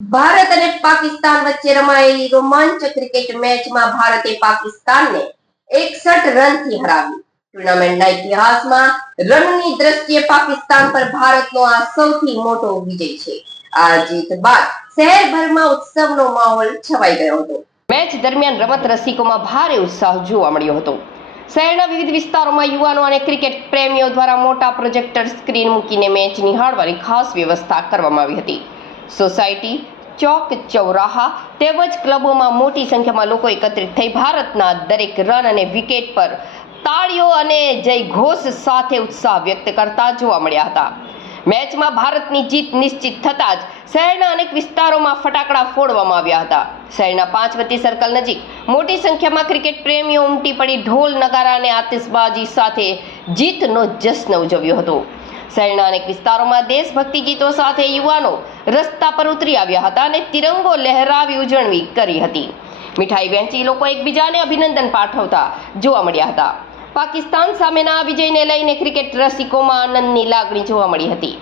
ભારત અને પાકિસ્તાન વચ્ચે રમાયેલી રોમાંચક ક્રિકેટ મેચમાં ભારતે પાકિસ્તાનને 61 રનથી હરાવ્યું. ટુર્નામેન્ટના ઇતિહાસમાં રનની દ્રષ્ટિએ પાકિસ્તાન પર ભારતનો આ સૌથી મોટો વિજય છે. આ જીત બાદ શહેરભરમાં ઉત્સવનો માહોલ છવાઈ ગયો હતો. મેચ દરમિયાન રમત રસિકોમાં ભારે ઉત્સાહ જોવા મળ્યો હતો. શહેરના વિવિધ વિસ્તારોમાં યુવાનો અને ક્રિકેટ પ્રેમીઓ દ્વારા મોટા પ્રોજેક્ટર સ્ક્રીન મૂકીને મેચ નિહાળવાની ખાસ વ્યવસ્થા કરવામાં આવી હતી. સોસાયટી, ચોક, ચૌરાહા તેમજ ક્લબોમાં મોટી સંખ્યામાં લોકો એકત્રિત થઈ ભારતના દરેક રન અને વિકેટ પર તાળીઓ અને જયઘોષ સાથે ઉત્સાહ વ્યક્ત કરતા જોવા મળ્યા હતા. મેચમાં ભારતની જીત નિશ્ચિત થતાં જ શહેરના અનેક વિસ્તારોમાં ફટાકડા ફોડવામાં આવ્યા હતા. શહેરના પાંચવતી સર્કલ નજીક મોટી સંખ્યામાં ક્રિકેટ પ્રેમીઓ ઉમટી પડી ઢોલ, નગારા અને આતિશબાજી સાથે જીતનો જશ્ન ઉજવ્યો હતો. શહેરના અનેક વિસ્તારોમાં દેશભક્તિ ગીતો સાથે યુવાનો રસ્તા પર ઉતરી આવ્યા હતા અને તિરંગો લહેરાવી ઉજવણી કરી હતી. મીઠાઈ વહેંચી લોકો એકબીજાને અભિનંદન પાઠવતા જોવા મળ્યા હતા. પાકિસ્તાન સામેના વિજયને લઈને ક્રિકેટ રસિકોમાં આનંદની લાગણી જોવા મળી હતી.